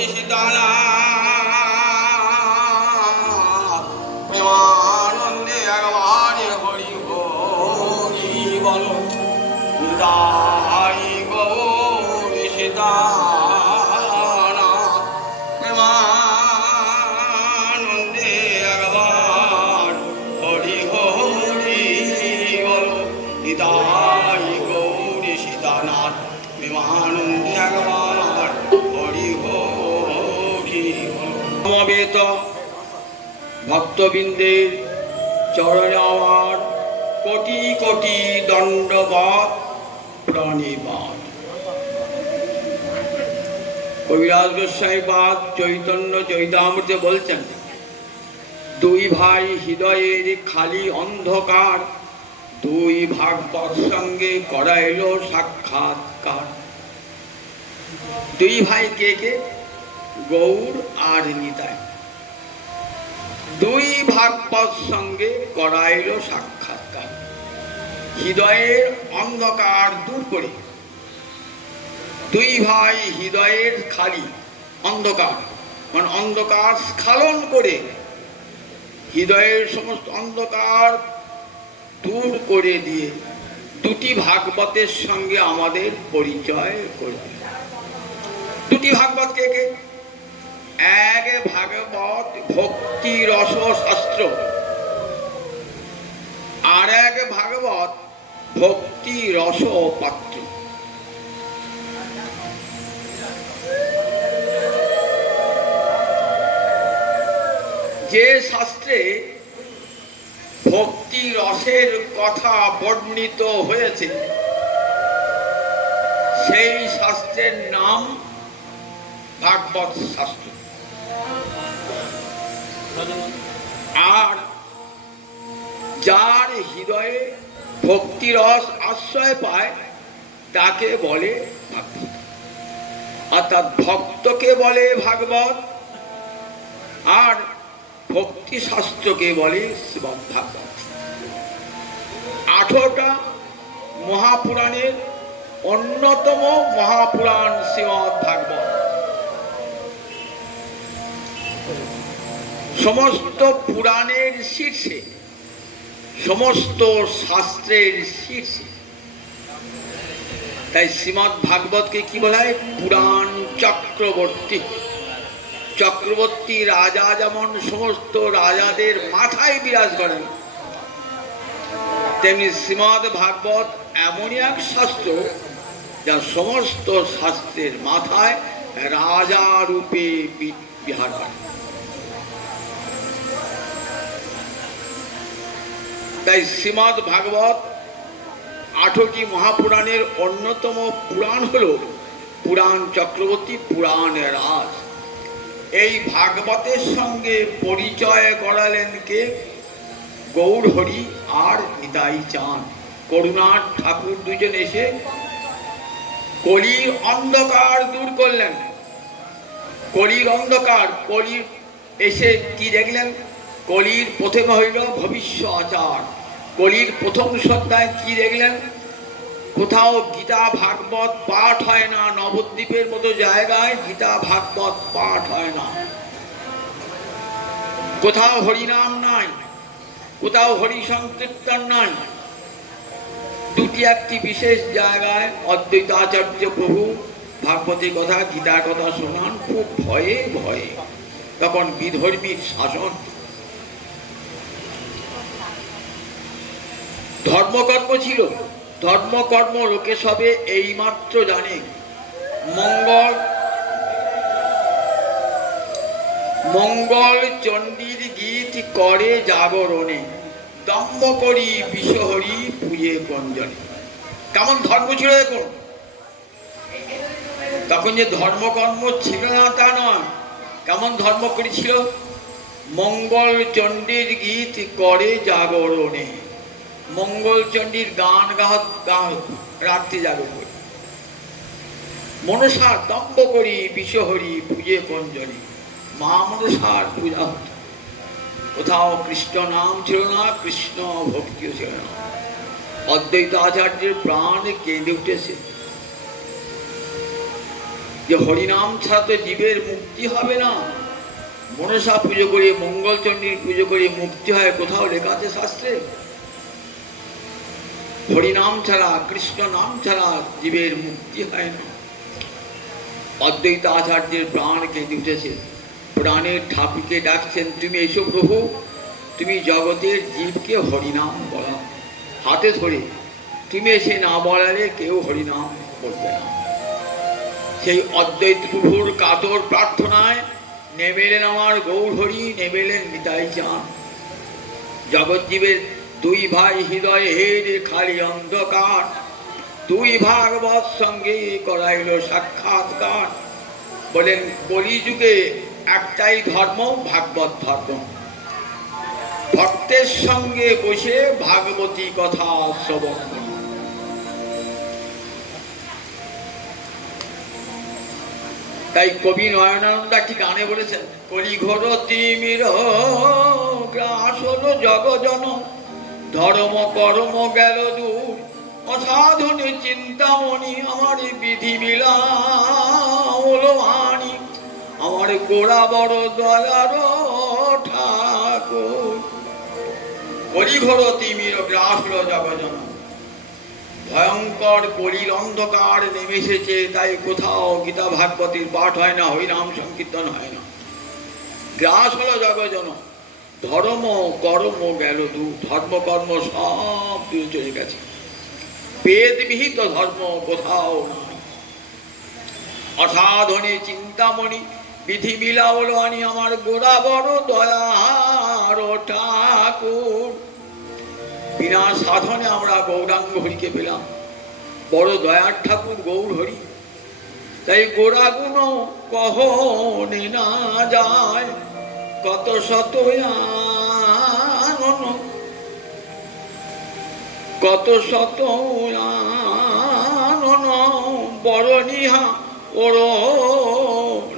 নিশিতানা প্রেমানন্দে একবারে হরি হরি বল নিতাই গৌর নিশিতানা প্রেমানন্দে একবার হরি হরি বল নিতাই গৌর নিশিতানাথ প্রেমানন্দে একবার হরি হরি বল। সমবেত ভক্তবৃন্দের চরণে আমার কোটি কোটি দণ্ডবাদ প্রণিপাত। কবিরাজ গোস্বামী পাদ চৈতন্য চৈতামৃতে বলছেন, দুই ভাই হৃদয়ের খালি অন্ধকার, দুই ভাগবত সঙ্গে করাইল সাক্ষাৎকার। দুই ভাই কে কে? গৌর আর নিতাই। দুই ভাগবত সঙ্গে করাইল সাক্ষাৎকার, হৃদয়ের অন্ধকার দূর করে। দুই ভাই হৃদয়ের খালি অন্ধকার মানে অন্ধকার স্খলন করে, হৃদয়ের সমস্ত অন্ধকার দূর করে দিয়ে দুটি ভাগবতের সঙ্গে আমাদের পরিচয় করে। দুটি ভাগবত কে কে? এক ভাগবত ভক্তি রস শাস্ত্র, আর এক ভাগবত ভক্তি রস পাত্র। যে শাস্ত্রে ভক্তি রসের কথা বর্ণিত হয়েছে সেই শাস্ত্রের নাম ভাগবত শাস্ত্র। আর যার হৃদয়ে ভক্তিরস আশ্রয় পায় তাকে বলে ভাগবত, অর্থাৎ ভক্তকে বলে ভাগবত, আর ভক্তি শাস্ত্রকে বলে শ্রীমদ্ ভাগবত। 18টা মহাপুরাণের অন্যতম মহাপুরাণ শ্রীমদ্ ভাগবত। সমস্ত পুরাণের শীর্ষে, সমস্ত শাস্ত্রের শীর্ষে। তাই শ্রীমদ্ ভাগবতকে কি বলা হয়? পুরাণ চক্রবর্তী। চক্রবর্তী রাজা যেমন সমস্ত রাজাদের মাথায় বিরাজ করেন, তেমনি শ্রীমদ্ ভাগবত এমনই এক শাস্ত্র যা সমস্ত শাস্ত্রের মাথায় রাজা রূপে বিহার করে। তাই শ্রীমদ্ ভাগবত 18টি মহাপুরাণের অন্যতম পুরাণ হল পুরাণ চক্রবর্তী, পুরাণ রাজ। এই ভাগবতের সঙ্গে পরিচয় করালেন কে? গৌর হরি আর নিতাই চাঁদ। করুণার ঠাকুর দুজন এসে কলির অন্ধকার দূর করলেন। কলির অন্ধকার, কলির এসে কি দেখলেন? কলির প্রথমে হইল ভবিষ্য আচার। কলির প্রথম সন্ধ্যায় কি দেখলেন? কোথাও গীতা ভাগবত পাঠ হয় না। নবদ্বীপের মতো জায়গায় গীতা ভাগবত পাঠ হয় না। কোথাও হরিনাম নাই, কোথাও হরি সংকীর্তন নাই। দুটি একটি বিশেষ জায়গায় অদ্বৈতাচার্য প্রভু ভাগবতের কথা, গীতার কথা শোনান খুব ভয়ে ভয়ে। তখন বিধর্মীর শাসন। ধর্মকর্ম ছিল। ধর্মকর্ম লোকে সবে এইমাত্র জানে। মঙ্গল চণ্ডীর গীত করে জাগরণে, দম্ভ করি বিষহরি পুয়ে গঞ্জনে। কেমন ধর্ম ছিল দেখুন। তখন যে ধর্মকর্ম ছিল না তা নয়, কেমন ধর্ম করেছিল? মঙ্গল চণ্ডীর গীত করে জাগরণে, মঙ্গল চণ্ডীর গান গাহত রাত্রি জাগরণ করে। মনসার দম্ভ করি বিষহরি পুজে গঞ্জনে, মা মনসার পূজা হত। কোথাও কৃষ্ণ নাম ছিল না, কৃষ্ণ ভক্তিও ছিল না। অদ্বৈত আচার্যের প্রাণ কেঁদে উঠেছে। যে হরিনাম ছাড়া তো জীবের মুক্তি হবে না। মনসা পুজো করে, মঙ্গলচণ্ডীর পুজো করে মুক্তি হয়, কোথাও লেখা আছে শাস্ত্রে? হরিনাম ছাড়া, কৃষ্ণ নাম ছাড়া জীবের মুক্তি হয় না। অদ্বৈত আচার্যের প্রাণ কেঁদে উঠেছে, প্রাণের ঠাকুরকে ডাকছেন, তুমি এসো প্রভু, তুমি জগতের জীবকে হরিনাম বলাও হাতে ধরে, তুমি এসে না বলালে কেউ হরিনাম বলবে না। সেই অদ্বৈত প্রভুর কাতর প্রার্থনায় নেমেলেন আমার গৌর হরি, নেমেলেন নিতাই চাঁদ। জগৎ জীবের দুই ভাই হৃদয় হেরে খালি অন্ধকার, দুই ভাগবত সঙ্গে করাইল সাক্ষাৎকার। বলেন কলিযুগে একটাই ধর্ম, ভাগবত ধর্ম। ভক্তের সঙ্গে বসে ভাগবতী কথা শ্রবণ। তাই কবি নয়নানন্দ একটি গানে বলেছেন, কলিঘোর তিমির গ্রাস হলো জগজন, ধর্ম কর্ম গেল দূর, অসাধনে চিন্তামণি আমার বিধি বিলালো আনি, আমার গোড়া বড় দয়ার ঠাকুর। কলিঘোর তিমির গ্রাস হলো জগজন, ভয়ঙ্কর কলির অন্ধকার নেমে এসেছে, তাই কোথাও গীতা ভাগবতীর পাঠ হয় না, হরিনাম সংকীর্তন হয় না। গ্রাস হলো জগজন, ধর্ম কর্ম গেল দূর, ধর্ম কর্ম সব দূরে চলে গেছে, বেদ বিহিত ধর্ম কোথাও নাই। অসাধনে চিন্তামণি বিধি বিলাওল আনি, আমার গোড়া বড় দয়ার ঠাকুর। বিনা সাধনে আমরা গৌরাঙ্গ হরিকে পেলাম, বড় দয়ার ঠাকুর গৌর হরি। তাই গোড়া গুণ কহনে না যায়, কত শত আনন, কত শত আনন, বড় নিহা ওর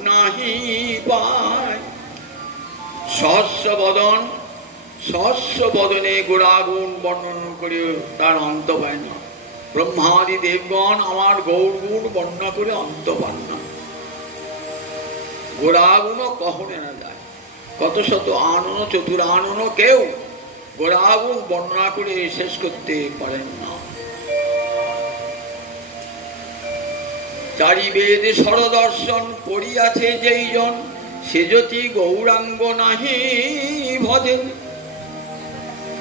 নাহি পায়। সহস্র বদন, সহস্র বদনে গোড়াগুণ বর্ণন করে তার অন্ত পায় না। ব্রহ্মাদি দেবগণ আমার গৌর গুণ বর্ণনা করে অন্ত পান না। গোড়াগুণ কখনে না যায়, কত শত আনন চতুরানন, কেউ গোড়াগুণ বর্ণনা করে শেষ করতে পারেন না। চারি বেদ সরদর্শন পড়িয়াছে যেই জন, সে যদি গৌরাঙ্গ নাহি ভজেন।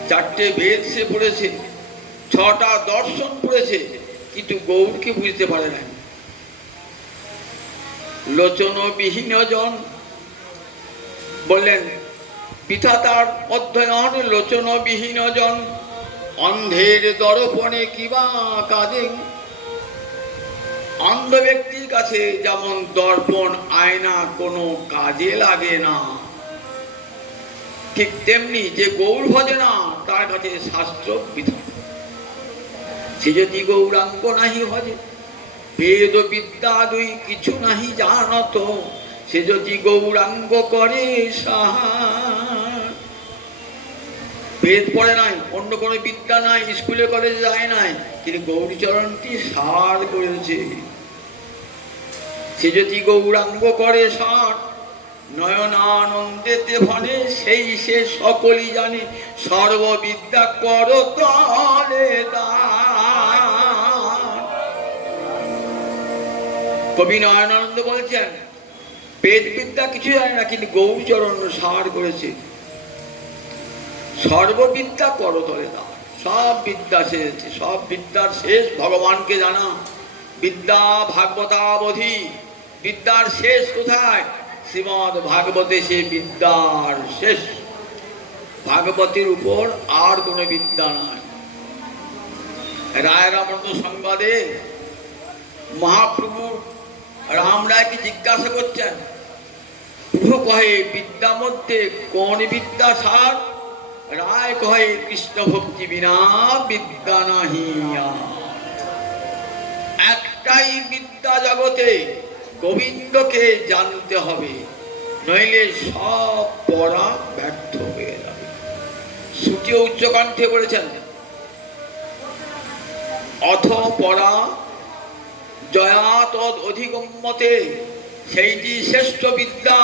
চারটে বেদ সে পড়েছে, ছটা দর্শন পড়েছে, কিন্তু গৌরকে বুঝতে পারে না। লোচন বিহীন জন, বললেন পিতা তার অধ্যয়ন লোচন বিহীন জন, অন্ধের দর্পণে কিবা কাজে। অন্ধ ব্যক্তির কাছে যেমন দর্পণ আয়না কোনো কাজে লাগে না, ঠিক তেমনি যে গৌর ভজে না তার কাছে শাস্ত্র বিধান। সে যদি গৌরাঙ্গ নাহি ভজে, বেদ বিদ্যা দুই কিছু নাহি জানত, সে যদি গৌরাঙ্গ করে সাহার। বেদ পড়ে নাই, অন্য কোনো বিদ্যা নাই, স্কুলে কলেজে যায় নাই, কিন্তু গৌরীচরণটি সার করেছে। সে যদি গৌরাঙ্গ করে সার, নয়নানন্দেতে ভনে, সেই সে সকলই জানে, সর্ববিদ্যা কর তলে দান। কবি নয়নানন্দ বলছেন বেদ বিদ্যা কিছু জানে না, কিন্তু গৌরচরণ সার করেছে। সর্ববিদ্যা করতলে দান, সব বিদ্যা শেষ, সব বিদ্যার শেষ ভগবানকে জানা। বিদ্যা ভাগবতাবধি, বিদ্যার শেষ কোথায়? শ্রীমদ ভাগবতে সে বিদ্যার শেষ। ভাগবতের উপর আর কোনো বিদ্যা নাই। রায় রামানন্দ সংবাদে মহাপ্রভু রাম রায়কে জিজ্ঞাসা করছেন, প্রভু কহে বিদ্যা মধ্যে কোন বিদ্যা সার? রায় কহে কৃষ্ণ ভক্তি বিনা বিদ্যা নাহি। একটাই বিদ্যা জগতে, গোবিন্দকে জানতে হবে, নইলে সব পড়া ব্যর্থ হয়ে যাবে। শ্রুতি উচ্চকণ্ঠে বলেছেন, অথ পড়া জয়া তদ অধিগম্যতে, সেইটি শ্রেষ্ঠ বিদ্যা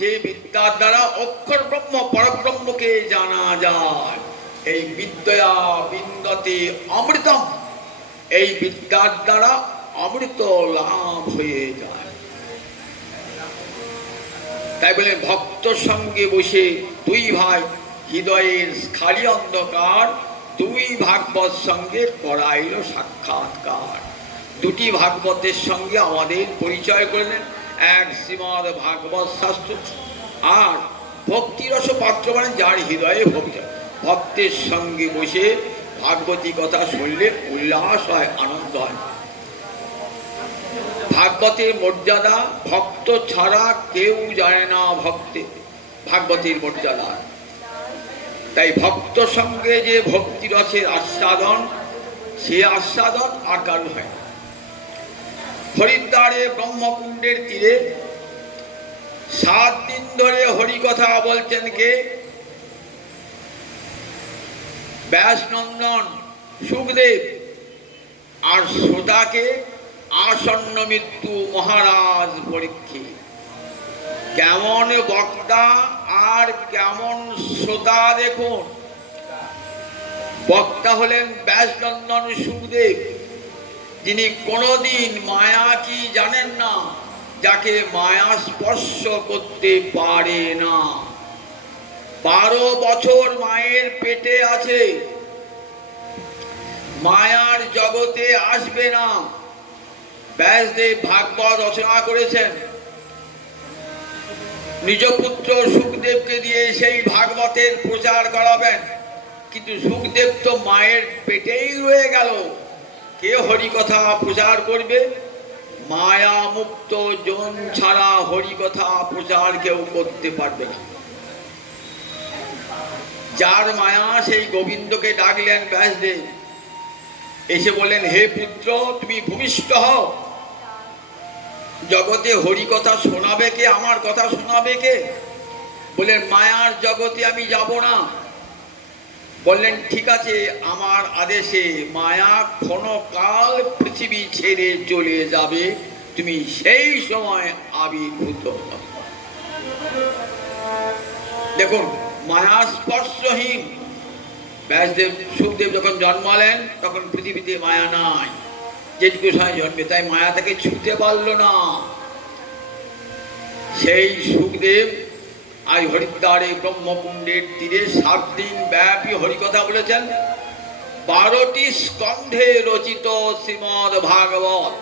যে বিদ্যার দ্বারা অক্ষর ব্রহ্ম পরব্রহ্মকে জানা যায়। এই বিদ্যা বিন্দতে অমৃতম, এই বিদ্যার দ্বারা অমৃত লাভ হয়ে যায়। তাই বলে ভক্ত সঙ্গে বসে দুই ভাই হৃদয়ের খালি অন্ধকার, দুই ভাগবত সঙ্গে করাইল সাক্ষাৎকার। দুটি ভাগবতের সঙ্গে আমাদের পরিচয় করলেন, এক শ্রীমদ ভাগবত শাস্ত্র, আর ভক্তিরস পাত্র মানে যার হৃদয়ে ভক্তি। ভক্তের সঙ্গে বসে ভাগবতী কথা শুনলে উল্লাস হয়, আনন্দ হয়। ভাগবতের মর্যাদা ভক্ত ছাড়া কেউ জানে না, ভাগবতের মর্যাদা। তাই ভক্ত সঙ্গে যে ভক্তি রসের আস্বাদন, সে আস্বাদন আর কারণ হয় না। হরিদ্বারে ব্রহ্মকুণ্ডের তীরে 7 দিন ধরে হরিকথা বলছেন কে? ব্যাসনন্দন সুখদেব। আর শ্রোতাকে আসন্ন মৃত্যু মহারাজ পরীক্ষিত। কেমন বক্তা আর কেমন শ্রোতা দেখুন। বক্তা হলেন ব্যাসনন্দন সুখদেব, যিনি কোনোদিন মায়া কি জানেন না, যাকে মায়া স্পর্শ করতে পারে না। 12 বছর মায়ের পেটে আছে, মায়ার জগতে আসবে না। ব্যাসদেব ভাগবত রচনা করেছেন, নিজ পুত্র সুখদেবকে দিয়ে সেই ভাগবতের প্রচার করাবেন, কিন্তু সুখদেব তো মায়ের পেটেই রয়ে গেল। কে হরিকথা প্রচার করবে? মায়া মুক্ত জন ছাড়া হরিকথা প্রচার কেউ করতে পারবে না। যার মায়া সেই গোবিন্দকে ডাকলেন ব্যাসদেব, এসে বলেন, হে পুত্র তুমি ভূমিষ্ঠ হও, জগতে হরিকথা শোনাবে কে? আমার কথা শোনাবে কে? বললেন, মায়ার জগতে আমি যাব না। বললেন, ঠিক আছে, আমার আদেশে মায়া ক্ষণকাল পৃথিবী ছেড়ে চলে যাবে, তুমি সেই সময় আবির্ভূত হবে। দেখুন, মায়া স্পর্শহীন ব্যাসদেব সুখদেব যখন জন্মালেন তখন পৃথিবীতে মায়া নাই, যেটুকু সময় জন্মে, তাই মায়া তাকে ছুঁতে পারল না। সেই সুখদেব আজ হরিদ্বারে ব্রহ্মকুণ্ডের তীরে 7 দিন ব্যাপী হরিকথা বলেছেন। 12টি স্কন্ধে রচিত শ্রীমদ ভাগবত।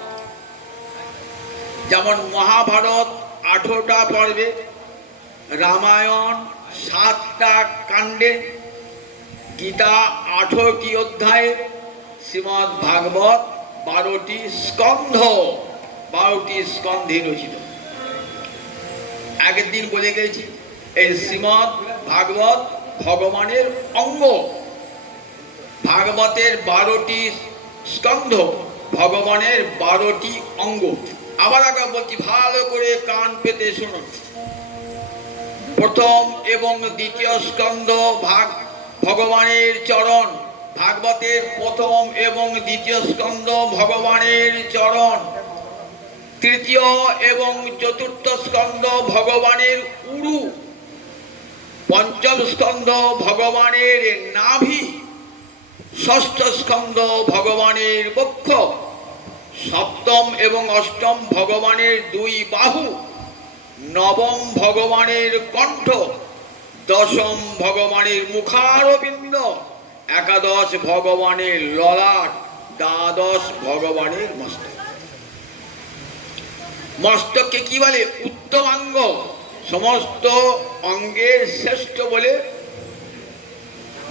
যেমন মহাভারত 18টা পর্বে, রামায়ণ 7টা কাণ্ডে, গীতা 18টি অধ্যায়ে, শ্রীমদ ভাগবত 12টি স্কন্ধ, 12টি স্কন্ধে রচিত। আগের দিন বলে গেছি, এই শ্রীমদ ভাগবত ভগবানের অঙ্গ। ভাগবতের 12টি স্কন্ধ, ভগবানের 12টি অঙ্গ। আবার আগে বলছি, ভালো করে কান পেতে শুনুন। প্রথম এবং দ্বিতীয় স্কন্ধ ভগবানের চরণ। ভাগবতের প্রথম এবং দ্বিতীয় স্কন্ধ ভগবানের চরণ। তৃতীয় এবং চতুর্থ স্কন্ধ ভগবানের উরু। পঞ্চম স্কন্ধ ভগবানের নাভি। ষষ্ঠ স্কন্ধ ভগবানের বক্ষ। সপ্তম এবং অষ্টম ভগবানের 2 বাহু। নবম ভগবানের কণ্ঠ। দশম ভগবানের মুখারবিন্দ। একাদশ ভগবানের ললাট। দ্বাদশ ভগবানের মস্তক। মস্তককে কি বলে? উত্তমাঙ্গ। সমস্ত অঙ্গের শ্রেষ্ঠ বলে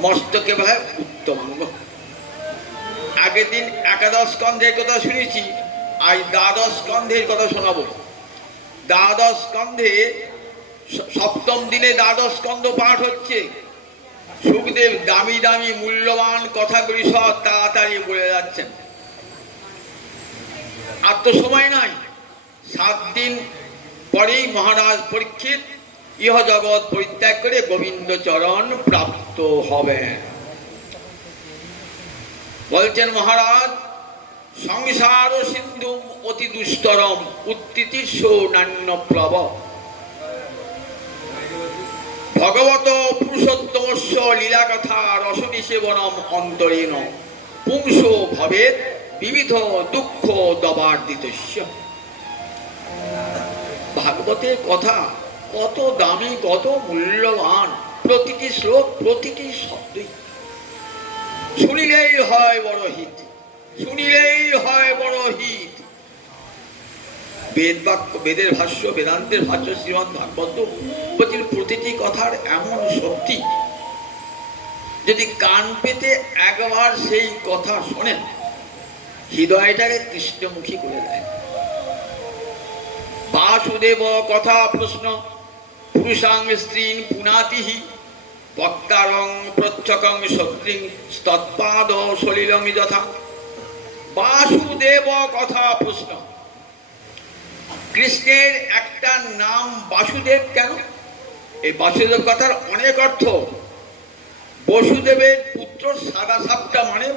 মস্তকে বলা হয় উত্তমাঙ্গ। আগের দিন একাদশ স্কন্ধের কথা শুনেছি, আজ দ্বাদশ স্কন্ধের কথা শোনাবো। দ্বাদশ স্কন্ধে সপ্তম দিনে দ্বাদশ স্কন্ধ পাঠ হচ্ছে। সুখদেব দামি দামি মূল্যবান কথাগুলি সব তাড়াতাড়ি বলে যাচ্ছেন, আর তো সময় নাই। 7 দিন পরেই মহারাজ পরীক্ষিত ইহ জগৎ পরিত্যাগ করে গোবিন্দ চরণ প্রাপ্ত হবেন। বলছেন, মহারাজ সংসার সিন্ধু অতি দুস্তরম উত্তিতির্ষ নান্যপ্লব ভগবত পুরুষোত্তমস্য লীলাকথা রসনিষেবনম অন্তরেণ পুংসো ভবেৎ বিবিধ দুঃখ দবার্দিতস্য। ভাগবতের কথা কত দামি, কত মূল্যবান, প্রতিটি শ্লোক, প্রতিটি শব্দই শুনিলেই হয় বড় হিত, শুনিলেই হয় বড় হিত। বেদ বাক্য, বেদের ভাষ্য, বেদান্তের ভাষ্য শ্রীমদ ভাগবত বলছেন প্রতিটি কথার এমন শক্তি, যদি কান পেতে একবার সেই কথা শোনেন হৃদয়টাকে কৃষ্ণমুখী করে দেয়। বাসুদেব কথা প্রশ্ন পুরুষাং স্ত্রীং পুনাতিহি বক্তারং প্রচ্ছকং শত্রিং তৎপাদ সলিলং যথা। বাসুদেব কথা প্রশ্ন, কৃষ্ণের একটা নাম বাসুদেব কেন? এই বাসুদেব কথার অনেক অর্থ। বসুদেবের পুত্র, সাদা সাপটা মানে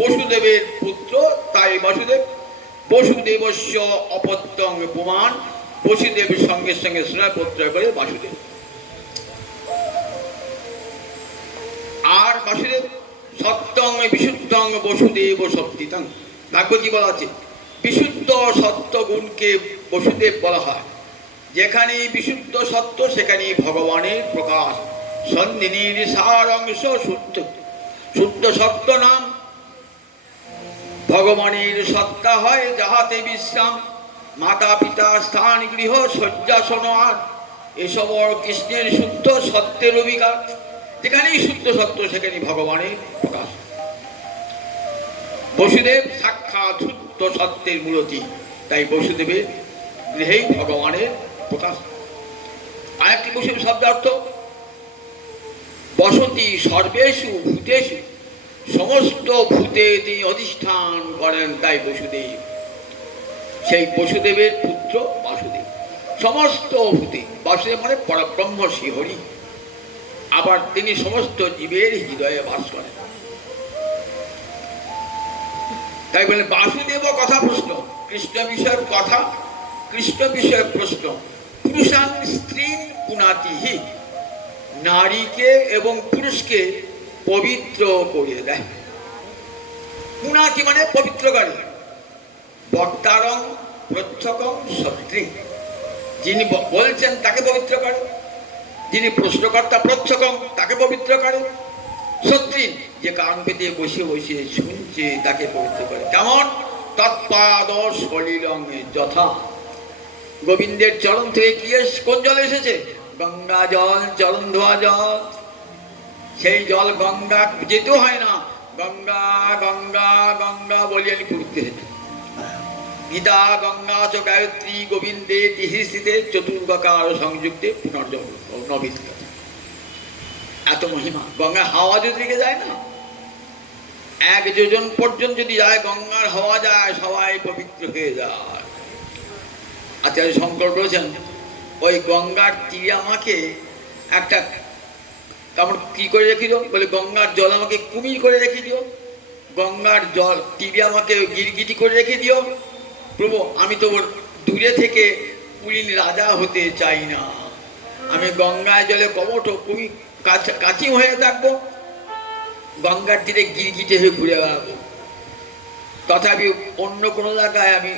বসুদেবের পুত্র, তাই বাসুদেব। বসুদেবস্য অপত্যং পুমান, বসুদেবের সঙ্গে সঙ্গে স্নেহপত্র করে বাসুদেব। আর বাসুদেব সত্যং বিশুদ্ধং বসুদেব শক্তিতং। ভাগবতী বলা আছে বিশুদ্ধ সত্য গুণকে বসুদেব বলা হয়। যেখানে বিশুদ্ধ সত্য সেখানেই ভগবানের প্রকাশ। সন্ধিনীর সার অংশ শুদ্ধ, শুদ্ধ সত্য নাম ভগবানের সত্তা হয় যাহাতে বিশ্রাম। মাতা পিতা স্থান গৃহ শয্যাসন আর এসব কৃষ্ণের শুদ্ধ সত্যের অভিকার। যেখানেই শুদ্ধ সত্য সেখানেই ভগবানের প্রকাশ। বসুদেব সাক্ষাৎ শুদ্ধ সত্যের মূরতি, তাই বসুদেবের গৃহেই ভগবানের প্রকাশ। আরেকটি বসুদেব শব্দার্থ বসতি সর্বেষু ভূতেষু, সমস্ত ভূতে তিনি অধিষ্ঠান করেন, তাই বসুদেব। সেই বসুদেবের পুত্র বাসুদেব। সমস্ত ভূতে, বাসুদেব মানে পরব্রহ্ম শ্রীহরি। আবার তিনি সমস্ত জীবের হৃদয়ে বাস করেন, তাই বলে বাসুদেব কথা প্রশ্ন। কৃষ্ণ বিষয়ক কথা, কৃষ্ণ বিষয়ক প্রশ্ন। পুরুষাং স্ত্রীং পুনাতিহি, নারীকে এবং পুরুষকে পবিত্র করে দেয়। পুনাতি মানে পবিত্র করে। বক্তারং প্রচ্ছকং শত্রিং, যিনি বলছেন তাকে পবিত্র করে, যিনি প্রশ্নকর্তা প্রচ্ছকং তাকে পবিত্র করে। শত্রিন, যে কান পেতে বসে বসে শুনছে তাকে পবিত্র করে। কেমন? তৎপাদ সলিলং যথা। গোবিন্দের চরণ থেকে কি কোন জল এসেছে? গঙ্গা জল, চরণ ধোয়া জল। সেই জল গঙ্গা যেতে হয় না, গঙ্গা গঙ্গা গঙ্গা বলে আমি ঘুরতে। গীতা গঙ্গা চ গায়ত্রী গোবিন্দে তিহিস্থিতে চতুর্গকার সংযুক্তে পুনর্জন্ম নবীত। এত মহিমা। গঙ্গার হাওয়া যদি দিকে যায় না, 1 যোজন পর্যন্ত যদি যায়, গঙ্গার হাওয়া যায়, সবাই পবিত্র হয়ে যায়। আচার্য শঙ্কর বলেছেন ওই গঙ্গার তীরে আমাকে একটা কেমন কি করে রেখে দিও, বলে গঙ্গার জল আমাকে কুমির করে রেখে দিও, গঙ্গার জল তীরে আমাকে গিরগিটি করে রেখে দিও। প্রভু, আমি তো দূরে থেকে পুরীর রাজা হতে চাই না, আমি গঙ্গায় জলে কমঠ কুমির কাছি হয়ে থাকবো, গঙ্গার তীরে গিরগিটে হয়ে ঘুরে বেড়াবো। তথাপি অন্য কোনো জায়গায় আমি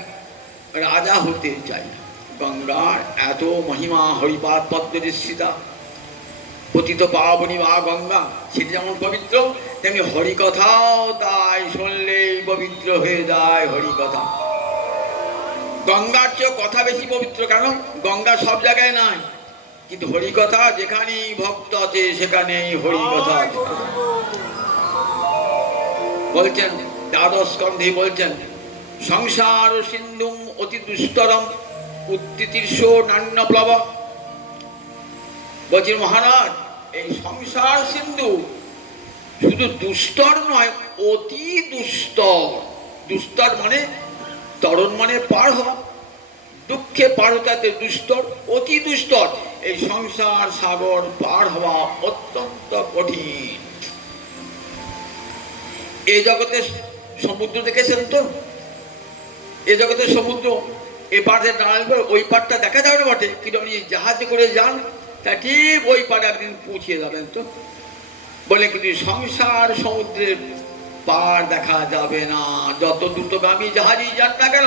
রাজা হতে চাই না। গঙ্গার এত মহিমা, হরিপাদ পদ্মদৃশ্বিতা, পতিত পাবনী মা গঙ্গা, সেটি যেমন পবিত্র, তেমনি হরিকথাও তাই শুনলেই পবিত্র হয়ে যায়। হরিকথা, গঙ্গার চেয়ে কথা বেশি পবিত্র। কেন? গঙ্গা সব জায়গায় নাই, কিন্তু হরিকথা যেখানেই ভক্ত আছে সেখানেই হরিকথা আছে। বলছেন দ্বাদশ স্কন্ধে বলছেন সংসার সিন্ধুম অতি দুস্তরম উত্তিতীর্ষ নান্যপ্লব। বলছেন মহারাজ, এই সংসার সিন্ধু শুধু দুস্তর নয়, অতি দুস্তর। দুস্তর মানে তরণ মানে পার হওয়া, দুঃখে পার হতে দুস্তর, অতি দুস্তর। এই সংসার সাগর পার হওয়া অত্যন্ত কঠিন। এই জগতে সমুদ্র দেখেছেন তো? এ জগতের সমুদ্র এ পাড়ে দাঁড়ালে ওই পাড়টা দেখা যাবে না বটে, কিন্তু আপনি জাহাজে করে যান তা ঠিক ওই পাড়ে একদিন পৌঁছিয়ে যাবেন। তো বলে কিন্তু সংসার সমুদ্রের পাড় দেখা যাবে না, যত দ্রুতগামী জাহাজই যান না কেন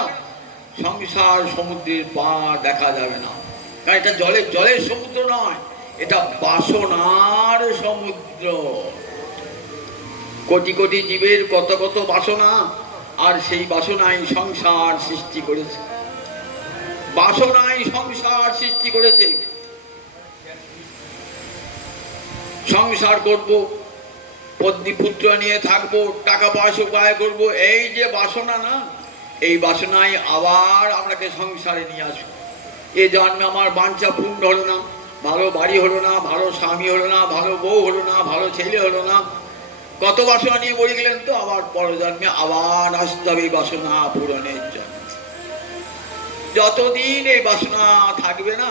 সংসার সমুদ্রের পাড় দেখা যাবে না। কারণ এটা জলের সমুদ্র নয়, এটা বাসনার সমুদ্র। কোটি কোটি জীবের কত কত বাসনা, আর সেই বাসনাই সংসার সৃষ্টি করেছে, বাসনাই সংসার সৃষ্টি করেছে। সংসার করব, পত্নী পুত্র নিয়ে থাকবো, টাকা পয়সা উপায় করব, এই যে বাসনা না, এই বাসনাই আবার আপনাকে সংসারে নিয়ে আসবে। এ জন্মে আমার বাঞ্ছা পূর্ণ হলো না, ভালো বাড়ি হলো না, ভালো স্বামী হলো না, ভালো বউ হলো না, ভালো ছেলে হলো না, কত বাসনা নিয়ে মরে গেলেন। তো আবার পরজন্মে আবার আসতে হবে এই বাসনা পূরণের জন্য। যতদিন এই বাসনা থাকবে না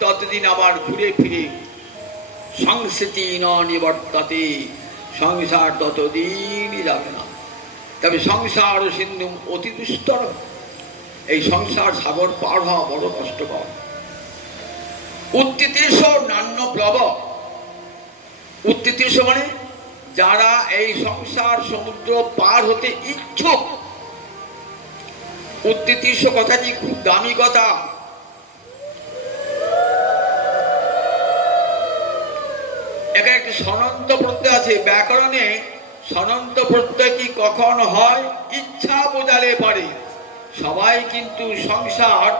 ততদিন আবার ঘুরে ফিরে সংস্কৃতি ন নিবর্ততে, সংসার ততদিনই যাবে না। তবে সংসার সিন্ধু অতি দুস্তর, এই সংসার সাগর পার হওয়া বড় কষ্টকর। উত্তিতীর্ষ নান্য প্লব, উত্তিতীর্ষ মানে যারা এই সংসার সমুদ্র পার হতে ইচ্ছুক। উত্তিতীর্ষ কথাটি খুব দামি কথা। এখানে একটি সনন্ত প্রত্যয় আছে ব্যাকরণে। সনন্ত প্রত্যয়টি কখন হয়? ইচ্ছা বোঝালে পারে। সবাই কিন্তু সংসার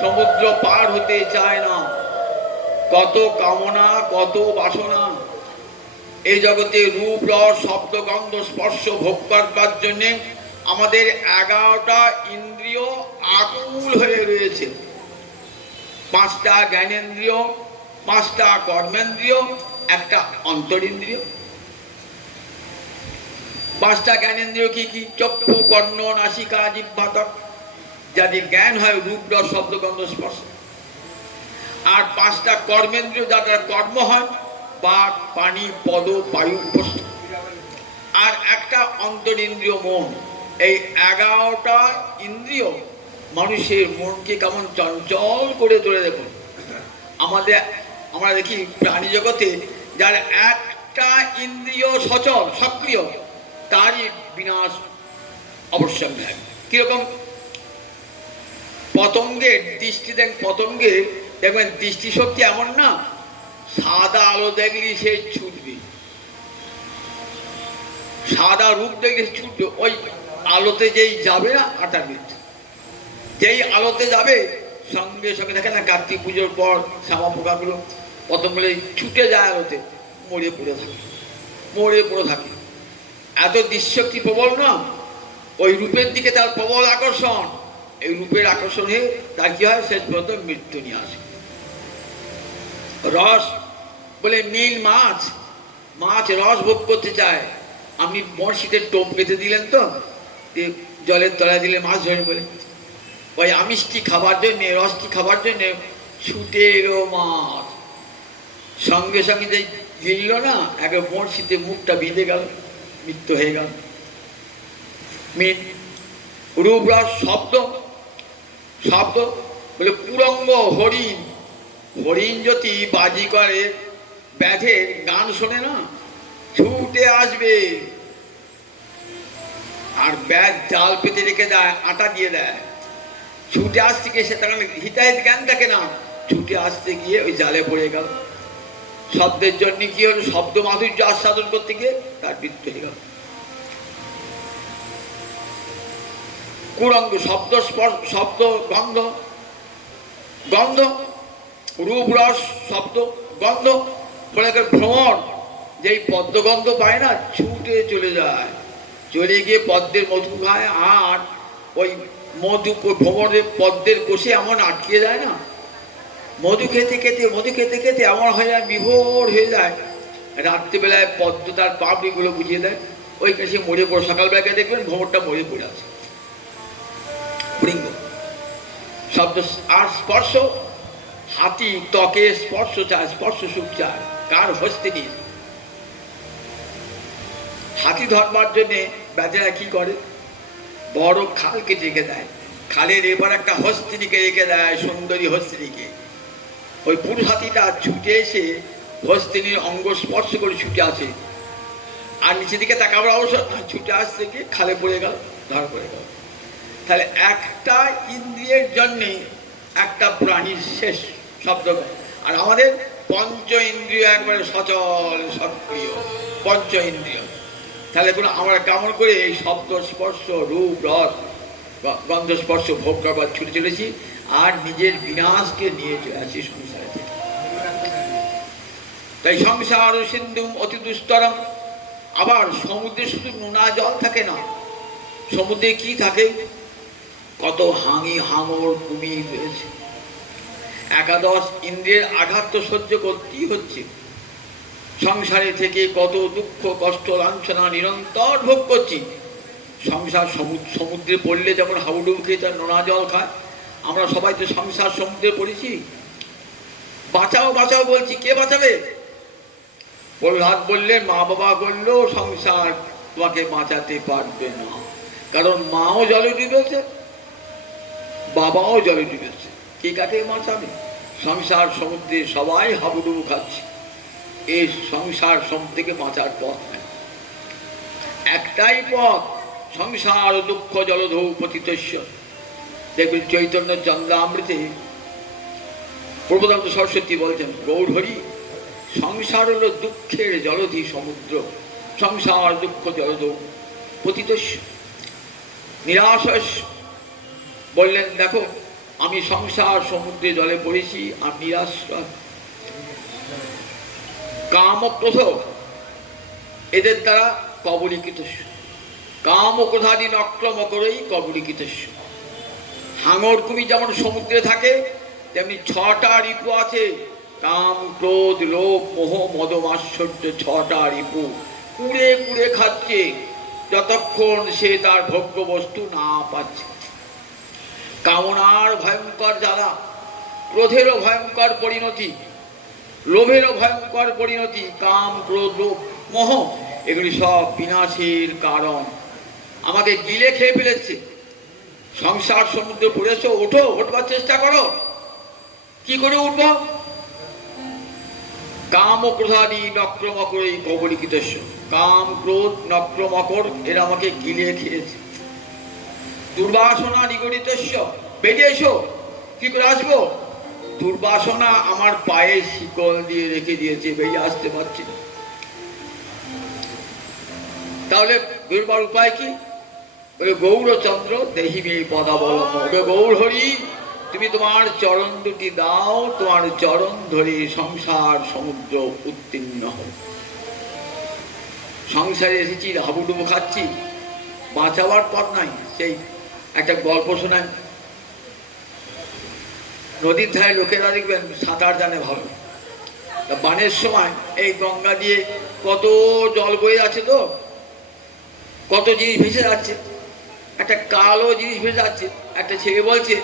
সমুদ্র পার হতে চায় না, কত কামনা, কত বাসনা। এই জগতে রূপ, রস, শব্দ, গন্ধ, স্পর্শ ভোগ করবার জন্য আমাদের 11টা ইন্দ্রিয় আকুল হয়ে রয়েছে। 5টা জ্ঞানেন্দ্রিয়, 5টা কর্মেন্দ্রিয়, 1টা অন্তরিন্দ্রিয়। 5টা জ্ঞানেন্দ্রিয় কি কি? চক্ষু, কর্ণ, নাসিকা, জিহ্বা, ত্বক। যাদের জ্ঞান হয় রূপ, রস, শব্দ, গন্ধ, স্পর্শ। আর 5টা কর্মেন্দ্রিয় যাদের কর্ম হয় বাক, পানি, পদ, বায়ু, উপস্থ। আর 1টা অন্তরিন্দ্রিয় মন। এই 11টা ইন্দ্রিয় মানুষের মনকে কেমন চঞ্চল করে তোলে। দেখুন আমরা দেখি প্রাণী জগতে যার 1টা ইন্দ্রিয় সচল সক্রিয় তারই বিনাশ অবশ্যই নেয়। কিরকম? পতঙ্গের দৃষ্টি দেখ, পতঙ্গের দেখবেন দৃষ্টিশক্তি এমন না, সাদা আলো দেখলে সে ছুটবে, সাদা রূপ দেখলে ছুটবে। ওই আলোতে যেই যাবে না অটোমেটিক, যেই আলোতে যাবে সঙ্গে সঙ্গে দেখে না কার্তিক পুজোর পর শ্যামা পোকাগুলো পতঙ্গগুলো ছুটে যায় আলোতে, মরে পড়ে থাকে, মরে পড়ে থাকে। এত দৃশ্যশক্তি প্রবল না, ওই রূপের দিকে তার প্রবল আকর্ষণ। এই রূপের আকর্ষণে তার কি হয়? শেষ পর্যন্ত মৃত্যু নিয়ে আসে। রস বলে নীল মাছ, মাছ রস ভোগ করতে চায়। আপনি বড়শিতে টোপ পেতে দিলেন তো জলের তলায় দিলে মাছ ধরে বলে, ওই আমিষটি খাবার জন্যে, রসটি খাবার জন্যে ছুটে এলো মাছ। সঙ্গে সঙ্গে যে গিলল না, একে বড়শিতে মুখটা বেঁধে গেল, মৃত্যু হয়ে গেল। রূপ, রস, শব্দ, শব্দ বলে পুরঙ্গ হরিণ। হরিণ যদি বাজি করে ব্যাধের গান শোনে না, ছুটে আসবে। আর ব্যাধ জাল পেতে রেখে দেয়, আটা দিয়ে দেয়, ছুটে আসতে গিয়ে সে তখন হিতাহিত জ্ঞান থাকে না, ছুটে আসতে গিয়ে ওই জালে পড়ে গেল। শব্দের জন্য কি হলো? শব্দ মাধুর্য আস্বাদন করতে গিয়ে তার মৃত্যু হয়ে গেল। কুরঙ্গ শব্দ, শব্দ, গন্ধ, গন্ধ, রূপ, রস, শব্দ, গন্ধ বলে ভ্রমণ। যেই পদ্মগন্ধ পায় না, ছুটে চলে যায়, চলে গিয়ে পদ্মের মধু খায়। আর ওই মধু ভ্রমণের পদ্মের কোষে এমন আটকে যায় না, মধু খেতে খেতে মধু খেতে খেতে এমন হয়ে যায়, বিভোর হয়ে যায়। রাত্রিবেলায় পদ্ম তার পাপড়িগুলো বুঝিয়ে দেয়, ওই কাছে মরে পড়ে। সকালবেলাকে দেখবেন ভ্রমণটা মরে পড়ে আছে। শব্দ আর স্পর্শ, হাতি ত্বকে স্পর্শ চায়, স্পর্শ সুখ চায়। কার? হস্তে নিয়ে। হাতি ধরবার জন্যে বেচারা কি করে? বড় খালকে রেখে দেয়, খালের এবার একটা হস্তিনীকে রেখে দেয়, সুন্দরী হস্তিনীকে। ওই পুরুষ হাতিটা ছুটে এসে হস্তিনীর অঙ্গ স্পর্শ করে ছুটে আসে, আর নিচের দিকে তাকাবার অবসর ছুটে আসতে গিয়ে খালে পড়ে গেল, ধরা পড়ে গেল। তাহলে একটা ইন্দ্রিয়ের জন্যে একটা প্রাণীর শেষ শব্দ। আর আমাদের পঞ্চ ইন্দ্রিয় একবারে সচল সক্রিয় পঞ্চ ইন্দ্রিয়। তাহলে আমরা কেমন করে এই শব্দ স্পর্শ রূপ রস গন্ধ স্পর্শ ভোগ করবার ছুটে চলেছি, আর নিজের বিনাশকে নিয়ে চলে আসি সংসারে থেকে। তাই সংসার ও সিন্ধু অতি দুস্তরম। আবার সমুদ্রে শুধু নোনা জল থাকে না, সমুদ্রে কি থাকে? কত হাঙি হাঙর কুমির রয়েছে। একাদশ ইন্দ্রিয়ের আঘাত তো সহ্য করতেই হচ্ছে। সংসারে থেকে কত দুঃখ কষ্ট লাঞ্ছনা নিরন্তর ভোগ করছি। সংসার সমুদ্রে পড়লে যেমন হাবুডুবু খেয়ে তার নোনা জল খায়, আমরা সবাই তো সংসার সমুদ্রে পড়েছি। বাঁচাও বাঁচাও বলছি, কে বাঁচাবে? প্রহ্লাদ বললেন, মা বাবা বললেও সংসার তোমাকে বাঁচাতে পারবে না, কারণ মাও জলে ডুবেছে, বাবাও জলে ডুবেছে। কে কাকে বাঁচাবে? সংসার সমুদ্রে সবাই হাবুডুবু খাচ্ছে। এই সংসার সমুদ্র থেকে বাঁচার পথ নেই, একটাই পথ, সংসার দুঃখ জলধৌ পতিতস্য। দেখবেন চৈতন্য চন্দ্রামৃতে প্রবোধানন্দ সরস্বতী বলছেন, গৌর হরি, সংসার হলো দুঃখের জলধি সমুদ্র, সংসার দুঃখ জলধৌ পতিতস্য নিরাশস্য। বললেন, দেখো আমি সংসার সমুদ্রে জলে পড়েছি, আর নিরাশ। কাম ক্রোধ এদের দ্বারা কবলীকৃত, কাম ও ক্রোধাদি নক্রম করেই কবলীকৃত। হাঙর কুমি যেমন সমুদ্রে থাকে, তেমনি ছটা রিপু আছে, কাম ক্রোধ লোভ মোহ মদ মাৎসর্য। ছটা রিপু কুড়ে কুড়ে খাচ্ছে যতক্ষণ সে তার ভোগ্য বস্তু না পাচ্ছে। কামনার ভয়ঙ্কর জ্বালা, ক্রোধেরও ভয়ঙ্কর পরিণতি, লোভেরও ভয়ঙ্কর পরিণতি। কাম ক্রোধ লোভ মোহ এগুলি সব বিনাশের কারণ, আমাকে গিলে খেয়ে ফেলেছে। সংসার সমুদ্রে পড়েছ, ওঠো, উঠবার চেষ্টা করো। কি করে উঠব? কাম ও ক্রোধাদি নক্রমকরই কবলীকৃতস্য। কাম ক্রোধ নক্রমকর এরা আমাকে গিলে খেয়েছে। দুর্বাসনা নিগড়িতস্য, বেরিয়ে এসো। কি করে আসবো? দুর্বাসনা আমার পায়ে শিকল দিয়ে রেখে দিয়েছে, বেরিয়ে আসতে পারছি না। তাহলে বেরোবার উপায় কি? গৌরচন্দ্র দেহিমে পদাবলম্ব। গৌর হরি, তুমি তোমার চরণ দুটি দাও, তোমার চরণ ধরে সংসার সমুদ্র উত্তীর্ণ হও। সংসারে এসেছি, হাবুডুবু খাচ্ছি, বাঁচাবার পথ নাই। সেই একটা গল্প শোনায়, নদীর ধারে লোকেরা দেখবেন সাঁতার জানে ভালো। বানের সময় এই গঙ্গা দিয়ে কত জল বয়ে আছে, তো কত জিনিস ভেসে যাচ্ছে। একটা কালো জিনিস ভেসে যাচ্ছে। একটা ছেলে বলছে,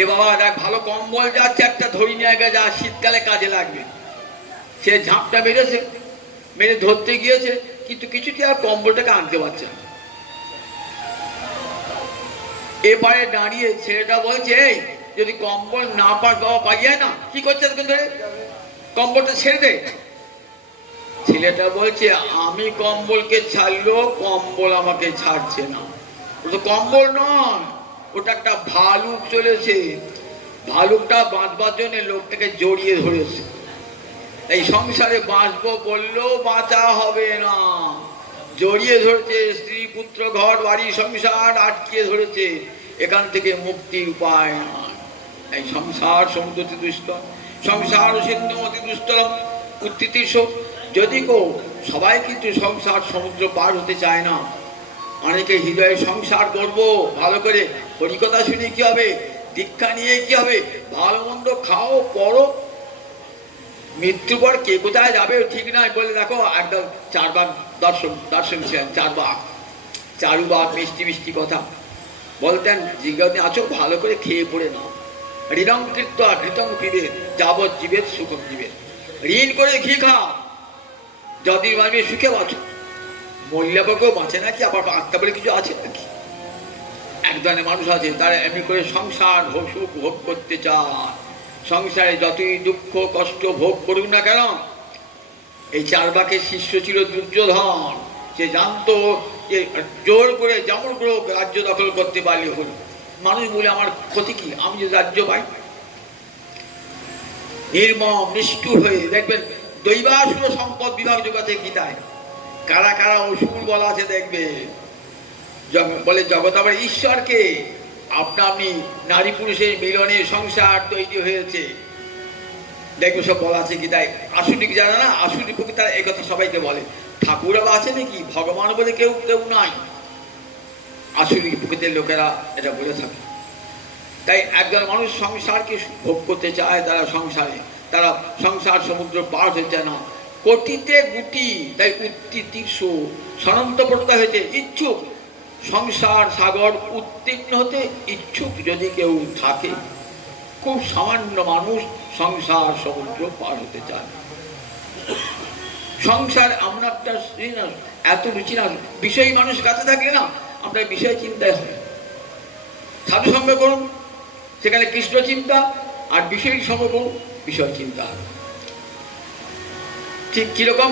এ বাবা দেখ, ভালো কম্বল যাচ্ছে, একটা ধরি নিয়ে গে, যা শীতকালে কাজে লাগবে। সে ঝাঁপটা মেরেছে, মেরে ধরতে গিয়েছে, কিন্তু কিছুতে আর কম্বলটাকে আনতে পারছে না। এবারে দাঁড়িয়ে ছেলেটা বলছে, এই যদি কম্বল না পাস বাবা, পালিয়ে না, কি করছে ধরে, কম্বলটা ছেড়ে দে। ছেলেটা বলছে, আমি কম্বলকে ছাড়লো, কম্বল আমাকে ছাড়ছে না। ওটা কম্বল নয়, ওটা একটা ভালুক চলেছে। ভালুকটা বাঁচবার জন্য লোকটাকে জড়িয়ে ধরেছে। এই সংসারে বাঁচবো বললেও বাঁচা হবে না, জড়িয়ে ধরেছে। স্ত্রী পুত্র ঘর বাড়ি সংসার আটকিয়ে ধরেছে, এখান থেকে মুক্তির উপায় নয়। এই সংসার সমুদ্র অতি দুস্তর, সংসার সিন্ধু অতি দুস্তরম উত্তিতিস। যদি সবাই কিন্তু সংসার সমুদ্র পার হতে চায় না। অনেকে হৃদয়ে সংসার করব, ভালো করে হরিকথা শুনে কি হবে, দীক্ষা নিয়ে কি হবে, ভালো মন্দ খাও পড়ো, মৃত্যুর পর কে কোথায় যাবে ঠিক নাই। বলে দেখো, একদম চারবাগ দর্শন ছিলেন, চারুবাগ মিষ্টি মিষ্টি কথা বলতেন। জিজ্ঞাসা আছো, ভালো করে খেয়ে পড়ে নাও। ঋণং কৃত্বা ঘৃতং পিবে যাবৎ জীবের সুখম জীবের। ঋণ করে ঘি খাও, যদি বাঁচবে সুখে বাঁচো। মহিলাকেও বাঁচে নাকি, আবার আত্মা বলে কিছু আছে নাকি? এক ধরনের মানুষ আছে তারা এমনি করে সংসার সুখ ভোগ করতে চায়। সংসারে যতই দুঃখ কষ্ট ভোগ করুক না কেন, এই চারবাকের শিষ্য ছিল দুর্যোধন। সে জানতো যে জোর করে যেমন করে রাজ্য দখল করতে পারলে হলো। মানুষ বলে আমার ক্ষতি কি, আমি যে রাজ্য পাই। নির্মম নিষ্ঠুর হয়ে দেখবেন দৈবাসুর সম্পদ বিভাগ জগতে গীতায় কারা কারা অসুর বলা আছে দেখবে। বলে জগৎ আবার ঈশ্বরকে আপনা আপনি নারী পুরুষের মিলনে সংসার তৈরি হয়েছে, দেখবে সব বলা আছে গীতায়। আসুরিক যারা না, আসুরিক তারা এই কথা সবাইকে বলে। ঠাকুর আবার আছে নাকি, ভগবান বলে কেউ কেউ নাই, আসুরিক প্রকৃতির লোকেরা এটা বলে থাকে। তাই একজন মানুষ সংসারকে ভোগ করতে চায়, তারা সংসার সমুদ্র পার হতে চায় না। কোটিতে গুটি তাই উত্তীর্ষ সনন্তপ্রতা হইতে ইচ্ছুক, সংসার সাগর উত্তীর্ণ হতে ইচ্ছুক যদি কেউ থাকে। খুব সামান্য মানুষ সংসার সমুদ্র পার হতে চায়। সংসার আমরা একটা এত রুচি না, বিষয় মানুষ কাছে থাকলে না আমরা বিষয় চিন্তায় হয়। সাধু সঙ্গ করুন, সেখানে কৃষ্ণ চিন্তা, আর বিষয় সঙ্গ করুন, বিষয় চিন্তা। ঠিক কিরকম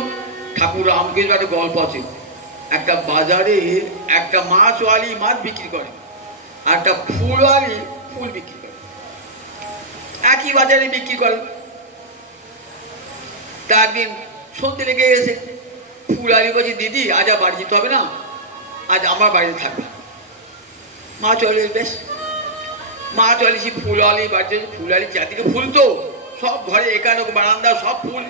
ঠাকুর রামকৃষ্ণ একটা গল্প আছে। একটা বাজারে একটা মাছওয়ালি মাছ বিক্রি করে, আর একটা ফুলওয়ালি ফুল বিক্রি করে। একই বাজারে বিক্রি করে। তা একদিন সন্ধে লেগে গেছে। ফুলওয়ালি বলছে, দিদি আজ আর বাড়ি যেতে হবে না, আজ আমার বাড়িতে থাকবে। মাছওয়ালি বেশ। মাছওয়ালি সে ফুলওয়ালি বাড়িতে, ফুলওয়ালি চারদিকে ফুল, তো সব ঘরে এখানে বারান্দা সব ফুল।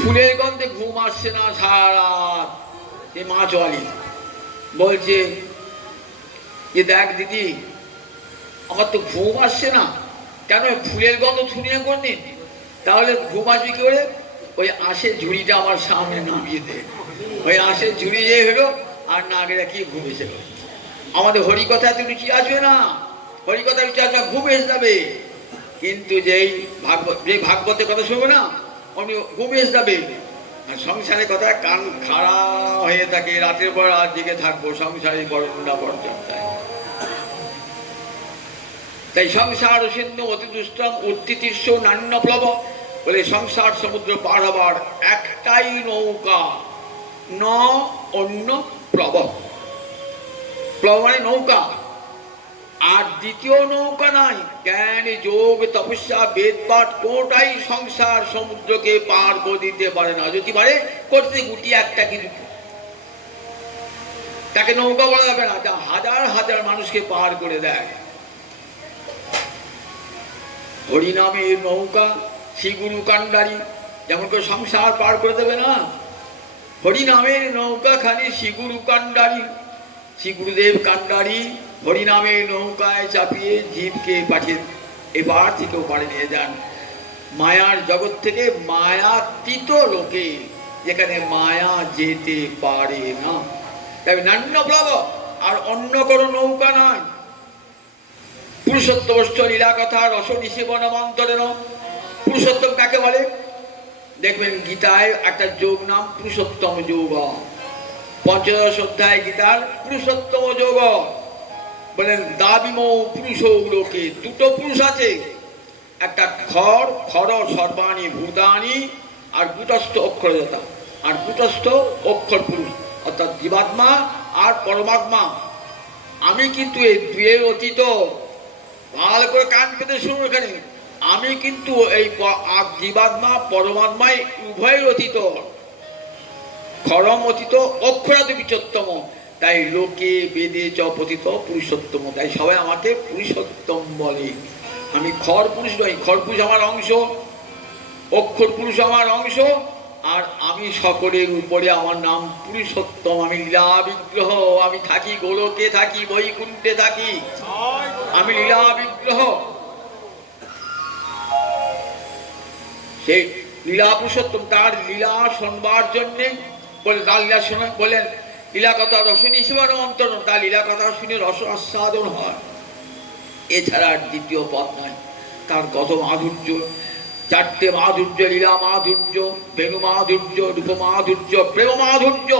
ফুলের গন্ধে ঘুম আসছে না সারা। এই মাছওয়ালি বলছে যে, দেখ দিদি আমার তো ঘুম আসছে না। কেন? ফুলের গন্ধ ছুঁড়িয়ে করনি, তাহলে ঘুম আসবে কি করে? ওই আঁশের ঝুড়িটা আমার সামনে নামিয়ে দে। ওই আঁশের ঝুড়ি যে হলো, আর না আগে কি ঘুম এসে গেল। আমাদের হরিকথাতে রুচি আসবে না, হরিকথা রুচি আসবে, ঘুম এসে যাবে। কিন্তু যে ভাগবতের কথা শুনবো না, অমনি ঘুম এসে যাবে। আর সংসারের কথা কান খাড়া হয়ে থাকে, রাতের পর রাত জেগে থাকবো সংসারে বরণা পর্যাপ্তায়। তাই সংসার সিন্ধু অতি দুষ্টম উত্তীর্ষ নান্য প্লব বলে, সংসার সমুদ্র পার হবার একটাই নৌকা, ন অন্য প্লব। প্লব মানে নৌকা, আর দ্বিতীয় নৌকা নাই। জ্ঞান যোগ তপস্যা বেদ পাঠ কোনটাই সংসার সমুদ্রকে পার করে দিতে পারে না। যদি পারে করতে গুটি একটা, কিন্তু তাকে নৌকা বলা যাবে না, যা হাজার হাজার মানুষকে পার করে দেয়। হরিনামের নৌকা শ্রীগুরু কান্ডারি যেমন করে সংসার পার করে দেবে না, হরিনামের নৌকা খালি শ্রীগুরু কান্ডারি। শ্রী গুরুদেব কান্ডারি হরিনামের নৌকায় চাপিয়ে জীবকে পাঠিয়ে এবার থেকে ওপারে নিয়ে যান, মায়ার জগৎ থেকে মায়াতীত লোকে, যেখানে মায়া যেতে পারে না। তবে নান্য প্লব, আর অন্য কোনো নৌকা নয়। পুরুষোত্তম লীলা কথা রস নিষেবন মন্তরেণ। পুরুষোত্তম কাকে বলে? দেখবেন গীতায় একটা যোগ নাম পুরুষোত্তম যোগ। পঞ্চদশ অধ্যায় গীতার পুরুষোত্তম যোগ বলেন, দাবিম পুরুষ লোকে। দুটো পুরুষ আছে, একটা খর সর্বাণী ভূতানি, আর কুটস্থ অক্ষরতা। আর কুটস্থ অক্ষর পুরুষ, অর্থাৎ জীবাত্মা আর পরমাত্মা। আমি কিন্তু এই দুয়ের অতীত। ভালো করে কান পেতে শুনুন এখানে। আমি কিন্তু এই জীবাত্মা পরমাত্মায় উভয়ের অতীত, খরম অতীত অক্ষরাদি বিচোত্তম। তাই লোকে বেদে চ পতিত পুরুষোত্তম। তাই সবাই আমাকে পুরুষোত্তম বলে। আমি খর পুরুষ নই, খর পুরুষ আমার অংশ, অক্ষর পুরুষ আমার অংশ, আর আমি সকলের উপরে, আমার নাম পুরুষোত্তম। আমি লীলা বিগ্রহ, আমি থাকি গোলকে, থাকি বৈকুণ্ঠে থাকি, আমি লীলা বিগ্রহ। সেই লীলা পুরুষোত্তম, তার লীলা শোনবার জন্যে বলে, তার লীলা শোনা বলেন লীলা কথা রসনী সেবার অন্তরণ। তার লীলা কথা শুনে রস আস্বাদন হয়, এছাড়া আর দ্বিতীয় পথ নয়। তার কত মাধুর্য, চারটে মাধুর্য, লীলা মাধুর্য, বেণু মাধুর্য, রূপ মাধুর্য, প্রেম মাধুর্য।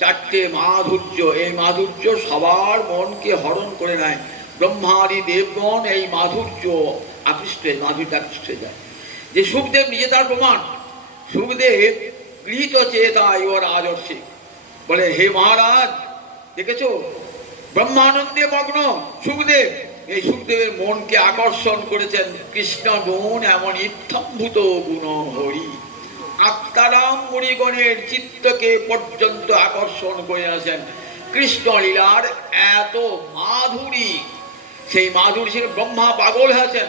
চারটে মাধুর্য, এই মাধুর্য সবার মনকে হরণ করে নেয়। ব্রহ্মাদি দেবগণ এই মাধুর্য আকৃষ্ট, মাধুর্য আকৃষ্ট হয়ে যায়। যে সুখদেব নিজে তার প্রমাণ। সুখদেব গৃহীত চেতা ইব রাজর্ষি বলে, হে মহারাজ দেখেছো ব্রহ্মানন্দে মগ্ন সুখদেব। এই সুখদেবের মনকে আকর্ষণ করেছেন কৃষ্ণ গুণ, এমন ইত্থম্ভূত গুণ হরি। আত্মারাম মুনিগণের চিত্তকে পর্যন্ত আকর্ষণ করে আছেন কৃষ্ণ লীলার এত মাধুরী। সেই মাধুরী ছিল ব্রহ্মা পাগল হয়েছেন,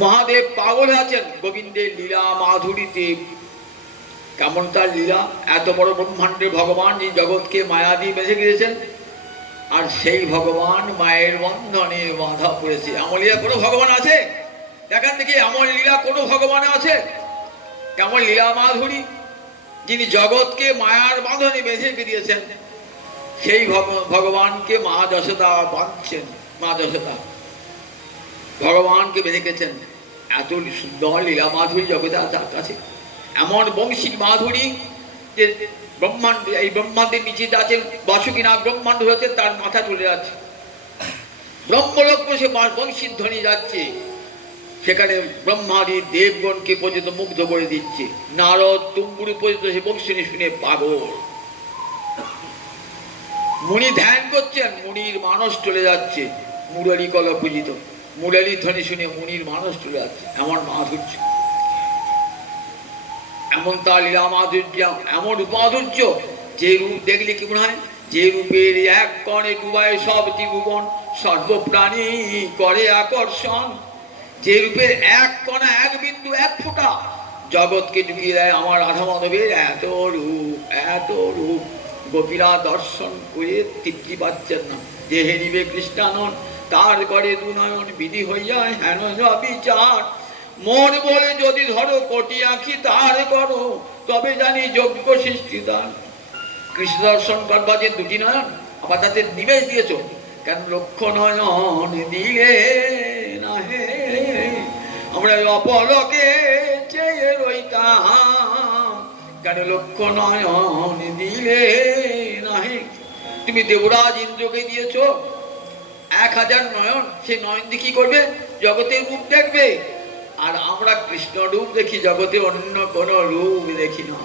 মহাদেব পাগল আছেন গোবিন্দের লীলা মাধুরীতে। কেমন তার লীলা! এত বড় ব্রহ্মাণ্ডের ভগবান এই জগৎকে মায়া দিয়ে বেঁধে গিয়েছেন, আর সেই ভগবান মায়ের বন্ধনে বাধা পড়েছে। এমন লীলা কোনো ভগবান আছে? দেখান দেখি এমন লীলা কোনো ভগবান আছে? কেমন লীলা মাধুরী! যিনি জগৎকে মায়ার বাঁধনে বেঁধে দিয়েছেন, সেই ভগবানকে মা যশোদা বাঁধছেন। মা যশোদা ভগবানকে বেঁধে গেছেন। এত সুন্দর লীলা মাধুরী জগতে তার কাছে, এমন বংশী মাধুরী যে ব্রহ্মাণ্ড, এই ব্রহ্মাণ্ডের নিচে আছে বাসুকিনাথ ব্রহ্মাণ্ড হয়েছে, তার মাথা চলে যাচ্ছে। ব্রহ্মলোক সে বংশীর ধ্বনি যাচ্ছে, সেখানে ব্রহ্মাদি দেবগণকে পর্যন্ত মুগ্ধ করে দিচ্ছে। নারদ তুম্বুরি পর্যন্ত সে বংশী শুনে পাগল। মুনি ধ্যান করছেন, মুনির মানস চলে যাচ্ছে। মুরলী কল পূজিত, মুরলী ধ্বনি শুনে মুনির মানস চলে যাচ্ছে। এমন মাধুর্য, এমন তার লীলা মাধুর্য, এমন মাধুর্য যে রূপ দেখলে কি মনে হয়, যে রূপের এক কণে ডুবায় সব ত্রিভুবন, সর্বপ্রাণী করে আকর্ষণ। যে রূপের এক কণা, এক বিন্দু, এক ফোঁটা জগৎকে ডুবিয়ে দেয়। আমার রাধা মাধবের এত রূপ, এত রূপ গোপীরা দর্শন করে তৃপ্তি পাচ্ছেন না। যে হেরিবে কৃষ্ণানন তার করে দুনয়ন, বিধি হইয়া হেন বিচার। মন বলে যদি ধরো কোটি আঁখি তার করো, তবে জানি যোগ্য সৃষ্টিদান। কৃষ্ণ দর্শন করবা যে দুটি নয়ন, আবার তাতে নিবেশ দিয়েছ কেন? লক্ষ নয়ন দিলে না হে, আমরা অপলকে চেয়ে রইতাম, কেন লক্ষ নয়ন দিলে না হে। তুমি দেবরাজ ইন্দ্রকে দিয়েছ 1000 নয়ন, সে নয়ন দিয়ে কি করবে? জগতের রূপ দেখবে। আর আমরা কৃষ্ণ রূপ দেখি, জগতে অন্য কোন রূপ দেখি না।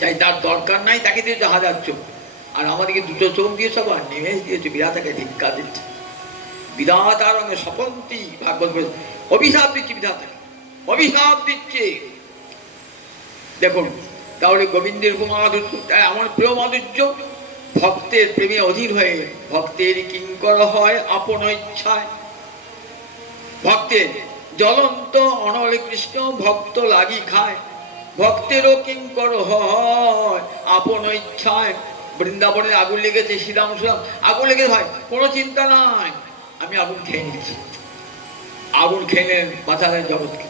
তাই তার দরকার নাই, তাকে দিয়েছে 1000 চোখ, আর আমাদেরকে 2টো চোখ দিয়ে সব আর নিমেষ দিয়েছে। বিধাতাকে ধিক্কা দিচ্ছে। বিধাতার রঙে স্বপন্তি ভাগবত বলে অভিশাপ দিচ্ছে, বিধাতাকে অভিশাপ দিচ্ছে। দেখুন তাহলে গোবিন্দের উপমাধুর্য, তাই আমার প্রিয় মাধুর্য। ভক্তের প্রেমে অধীর হয়ে ভক্তের কিঙ্কর হয় আপন ইচ্ছায়। ভক্তের জ্বলন্ত অনলে কৃষ্ণ ভক্ত লাগি খায়, ভক্তেরও কিঙ্কর হয় আপন ইচ্ছায়। বৃন্দাবনের আগুন লেগেছে, শ্রীরাম সুরাম আগুন লেগেছে, ভাই কোনো চিন্তা নাই, আমি আগুন খেয়ে নিচ্ছি। আগুন খেয়ে বাঁচালেন জগৎকে,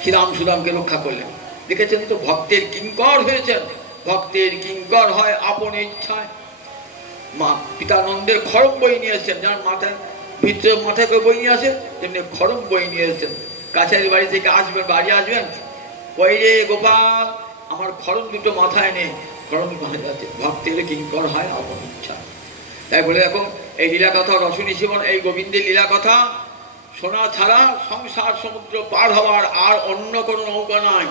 শ্রীরাম সুরামকে রক্ষা করলেন। দেখেছেন তো, ভক্তের কিঙ্কর হয়েছেন। ভক্তের কিঙ্কর হয় আপন ইচ্ছায়। মা পিতানন্দের খড়ম বই নিয়ে এসেছেন, যার মাথায় ভিতরে মাথায় করে বই নিয়ে আসে, তেমনি খড়ম বই নিয়ে এসেছেন। কাছারি বাড়ি থেকে আসবেন, বাড়ি আসবেন, কই রে গোপাল আমার খড়ম দুটো মাথায় নে। খড়ম মাথায় যাচ্ছে। ভক্তের কিঙ্কর হয় আপন ইচ্ছা। তাই বলে এখন এই লীলা কথা, রসনী জীবন, এই গোবিন্দের লীলা কথা শোনা ছাড়া সংসার সমুদ্র পার হওয়ার আর অন্য কোনো নৌকা নাই।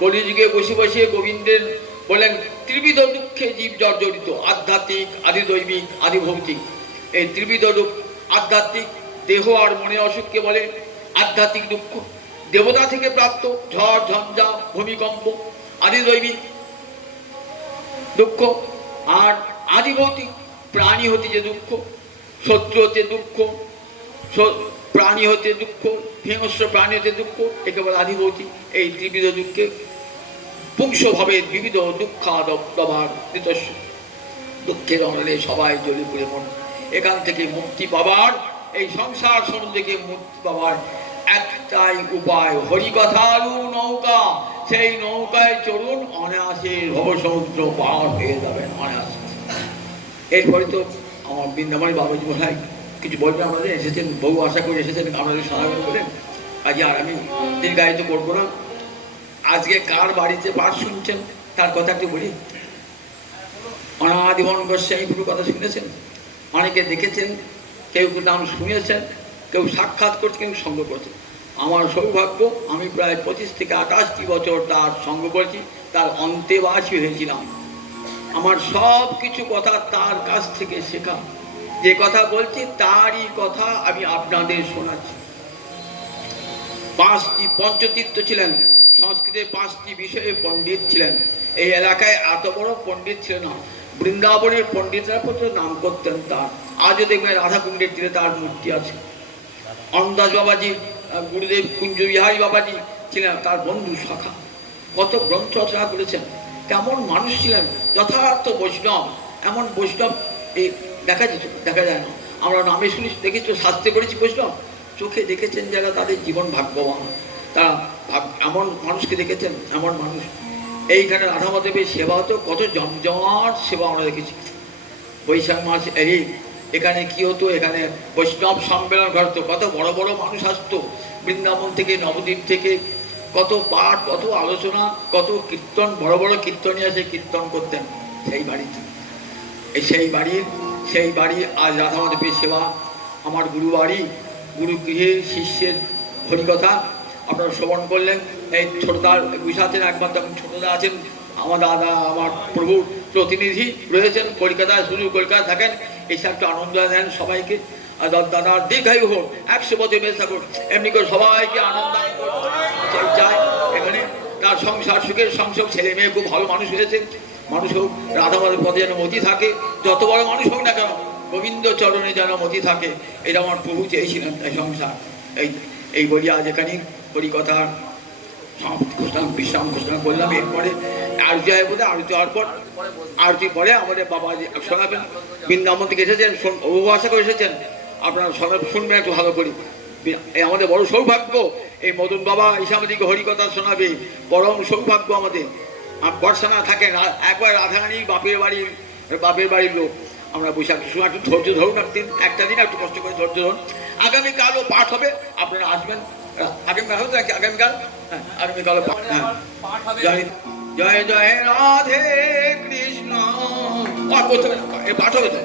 কলিযুগে বসে বসে গোবিন্দের বলেন ত্রিবিধ দুঃখে জীব জর্জরিত, আধ্যাত্মিক, আদিদৈবিক, আদিভৌতিক। এই ত্রিবিধ দুঃখ, আধ্যাত্মিক দেহ আর মনে অসুখকে বলে আধ্যাত্মিক দুঃখ, দেবতা থেকে প্রাপ্ত ঝড় ঝঞ্ঝা ভূমিকম্প আদিদৈবিক দুঃখ। আর আদিভৌতিক প্রাণী হতে যে দুঃখ, শত্রু হতে দুঃখ, প্রাণী হতে দুঃখ, হিংস্র প্রাণী হতে দুঃখ, একে বলে আদিভৌতিক। এই ত্রিবিধ দুঃখে পুংসভাবে বিবিধ দুঃখাদবার নিতস্ব, দুঃখের অনলে সবাই জ্বলে পুড়ে মন। এখান থেকে মুক্তি পাবার, এই সংসার সমুদ্র থেকে মুক্তি পাবার একটাই উপায়, হরিকথার নৌকা। সেই নৌকায় চড়ুন, অনায়াসে ভব সমুদ্র পার হয়ে যাবেন অনায়াসে। এরপরে তো আমার বৃন্দাবনের বাবাজি মশাই কিছু বলবেন, আমাদের এসেছেন, বহু আশা করে এসেছেন, আমাদের শোনাবেন বলেন। আজ আর আমি দীর্ঘায়িত করবো না। আজকে কার বাড়িতে পাঠ শুনছেন তার কথা একটু বলি। অনাদিবন গোস্বামী পুরো কথা শুনেছেন, অনেকে দেখেছেন, কেউ নাম শুনেছেন, কেউ সাক্ষাৎ করছে, কেউ সঙ্গ করছে। আমার সৌভাগ্য, আমি প্রায় 25 থেকে 28টি বছর তার সঙ্গ করেছি, তার অন্তেবাসী হয়েছিলাম। আমার সব কিছু কথা তার কাছ থেকে শেখা। যে কথা বলছি তারই কথা আমি আপনাদের শোনাচ্ছি। 5টি পঞ্চতীর্থ ছিলেন, সংস্কৃতের 5টি বিষয়ে পণ্ডিত ছিলেন। এই এলাকায় এত বড় পণ্ডিত ছিল না। বৃন্দাবনের পণ্ডিতরা পর্যন্ত নাম করতেন তার। আজও দেখবেন রাধাকুণ্ডের তীরে তার মূর্তি আছে। অন্দাজ বাবাজি, গুরুদেব কুঞ্জ বিহারী বাবাজি ছিলেন তার বন্ধু সখা। কত গ্রন্থ রচনা করেছেন। কেমন মানুষ ছিলেন, যথার্থ বৈষ্ণব। এমন বৈষ্ণব এই দেখা যায় না। আমরা নামে শুনি, দেখেছি, শাস্ত্রে করেছি বৈষ্ণব। চোখে দেখেছেন যারা, তাদের জীবন ভাগ্যবান। তারা এমন মানুষকে দেখেছেন, এমন মানুষ। এইখানে রাধা মাধবের সেবা হতো, কত জমজমাট সেবা আমরা দেখেছি। বৈশাখ মাস এখানে কি হতো, এখানে বৈষ্ণব সম্মেলন ঘটতো, কত বড় বড় মানুষ আসতো বৃন্দাবন থেকে, নবদ্বীপ থেকে। কত পাঠ, কত আলোচনা, কত কীর্তন, বড় বড় কীর্তনী এসে কীর্তন করতেন সেই বাড়িতে। সেই বাড়ি আজ রাধা মাধবের সেবা। আমার গুরু বাড়ি, গুরু গৃহের শিষ্যের হরিকথা আপনারা শ্রবণ করলেন। এই ছোটদার বসে আছেন, একমাত্র ছোটদা আছেন, আমার দাদা, আমার প্রভুর প্রতিনিধি রয়েছেন কলকাতায়, শুধু কলকাতায় থাকেন। এসে একটু আনন্দ দেন সবাইকে। আর দাদার দীর্ঘায়ু হোক, 100 বছর বেঁচে থাকুন, এমনি করে সবাইকে আনন্দ চায়। এখানে তার সংসার, সুখের সংসার, ছেলে মেয়ে খুব ভালো মানুষ হয়েছে। মানুষ হোক, রাধা মাধব পদে যেন মতি থাকে, যত বড় মানুষ হোক না কেন, গোবিন্দ চরণে যেন মতি থাকে, এটা আমার প্রভু চেয়েছিলেন। তাই সংসার এই বলি আজ এখানে হরিকথা বিশ্রাম ঘোষণা করলাম। এরপরে আরতি হয় বোধ, আরতি হওয়ার পর, আরতি পরে আমাদের বাবা শোনাবেন। বৃন্দাবন থেকে এসেছেন, অভিভাষা করে এসেছেন, আপনারা শুনবেন একটু ভালো করে। আমাদের বড় সৌভাগ্য, এই মদন বাবা এসে আমাদেরকে হরিকথা শোনাবে, পরম সৌভাগ্য আমাদের। আর বর্ষা না থাকেন, একবার রাধারানী বাপের বাড়ির লোক। আমরা বৈশাখের সময় একটু ধৈর্য ধরুন, একটা দিন একটু কষ্ট করে ধৈর্য ধরুন। আগামীকালও পাঠ হবে, আপনারা আসবেন। আগামীকাল হবে নাকি? আগামীকাল, হ্যাঁ, আগামীকালও পাঠ। হ্যাঁ, জয় জয় রাধে কৃষ্ণ। পাঠ হবে তো।